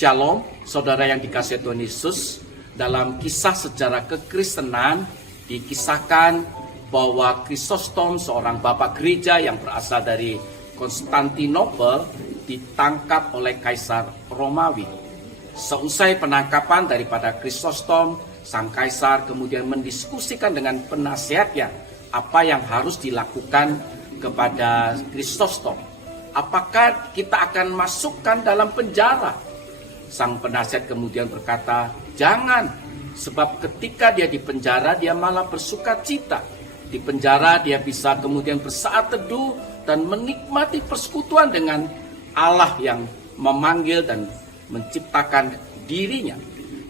Shalom, saudara yang dikasihi Tuhan Yesus. Dalam kisah sejarah kekristenan dikisahkan bahwa Chrysostom, seorang bapak gereja yang berasal dari Konstantinopel, ditangkap oleh Kaisar Romawi. Seusai penangkapan daripada Chrysostom, sang kaisar kemudian mendiskusikan dengan penasihatnya apa yang harus dilakukan kepada Chrysostom. Apakah kita akan masukkan dalam penjara? Sang penasihat kemudian berkata, jangan, sebab ketika dia di penjara dia malah bersuka cita. Di penjara dia bisa kemudian bersaat teduh dan menikmati persekutuan dengan Allah yang memanggil dan menciptakan dirinya.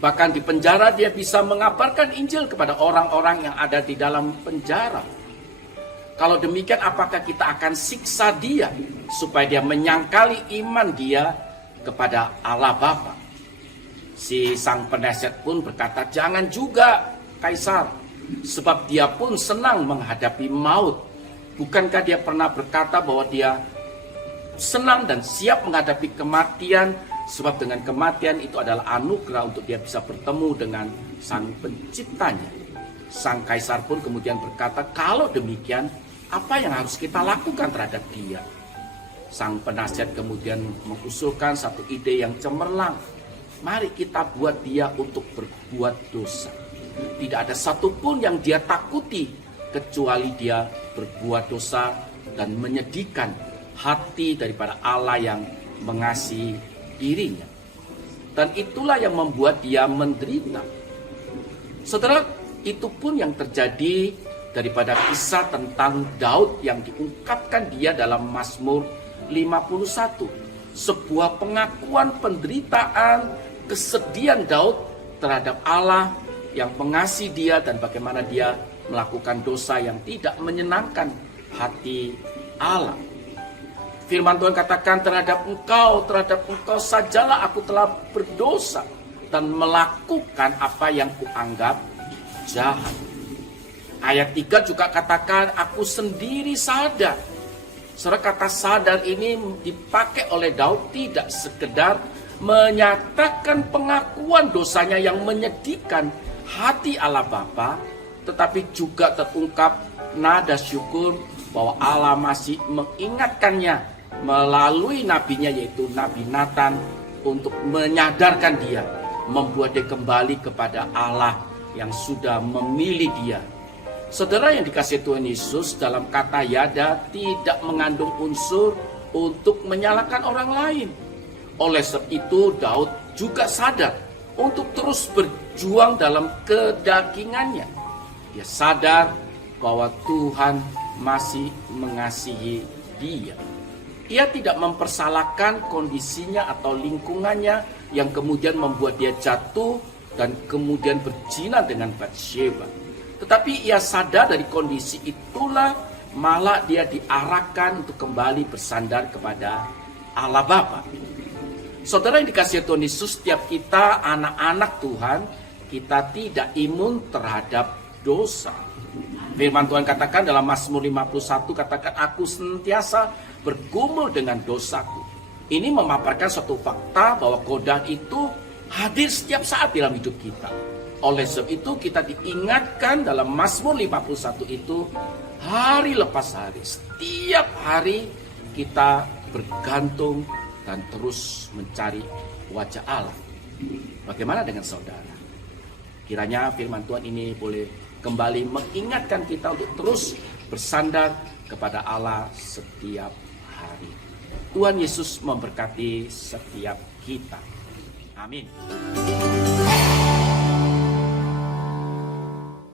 Bahkan di penjara dia bisa mengabarkan Injil kepada orang-orang yang ada di dalam penjara. Kalau demikian, apakah kita akan siksa dia supaya dia menyangkali iman dia kepada Allah Bapa? Si sang penasihat pun berkata, jangan juga Kaisar, sebab dia pun senang menghadapi maut. Bukankah dia pernah berkata bahwa dia senang dan siap menghadapi kematian, sebab dengan kematian itu adalah anugerah untuk dia bisa bertemu dengan sang penciptanya. Sang kaisar pun kemudian berkata, kalau demikian, apa yang harus kita lakukan terhadap dia? Sang penasihat kemudian mengusulkan satu ide yang cemerlang. Mari kita buat dia untuk berbuat dosa. Tidak ada satupun yang dia takuti, kecuali dia berbuat dosa dan menyedihkan hati daripada Allah yang mengasihi dirinya. Dan itulah yang membuat dia menderita. Saudara, itu pun yang terjadi daripada kisah tentang Daud yang diungkapkan dia dalam Mazmur 51. Sebuah pengakuan penderitaan, kesedihan Daud terhadap Allah yang mengasihi dia dan bagaimana dia melakukan dosa yang tidak menyenangkan hati Allah. Firman Tuhan katakan, terhadap engkau sajalah aku telah berdosa dan melakukan apa yang kuanggap jahat. Ayat 3 juga katakan, aku sendiri sadar. Saudara, kata sadar ini dipakai oleh Daud tidak sekedar menyatakan pengakuan dosanya yang menyedihkan hati Allah Bapa, tetapi juga terungkap nada syukur bahwa Allah masih mengingatkannya melalui nabinya, yaitu Nabi Nathan, untuk menyadarkan dia, membuat dia kembali kepada Allah yang sudah memilih dia. Saudara yang dikasihi Tuhan Yesus, dalam kata yada tidak mengandung unsur untuk menyalahkan orang lain. Oleh sebab itu Daud juga sadar untuk terus berjuang dalam kedagingannya. Dia sadar bahwa Tuhan masih mengasihi dia. Ia tidak mempersalahkan kondisinya atau lingkungannya yang kemudian membuat dia jatuh dan kemudian berzina dengan Batsheba. Tetapi ia sadar dari kondisi itulah malah dia diarahkan untuk kembali bersandar kepada Allah Bapa. Saudara yang dikasihi Tuhan Yesus, setiap kita anak-anak Tuhan, kita tidak imun terhadap dosa. Firman Tuhan katakan dalam Mazmur 51, katakan, aku senantiasa bergumul dengan dosaku. Ini memaparkan suatu fakta bahwa godaan itu hadir setiap saat dalam hidup kita. Oleh sebab itu kita diingatkan dalam Mazmur 51 itu hari lepas hari. Setiap hari kita bergantung dan terus mencari wajah Allah. Bagaimana dengan saudara? Kiranya firman Tuhan ini boleh kembali mengingatkan kita untuk terus bersandar kepada Allah setiap hari. Tuhan Yesus memberkati setiap kita. Amin.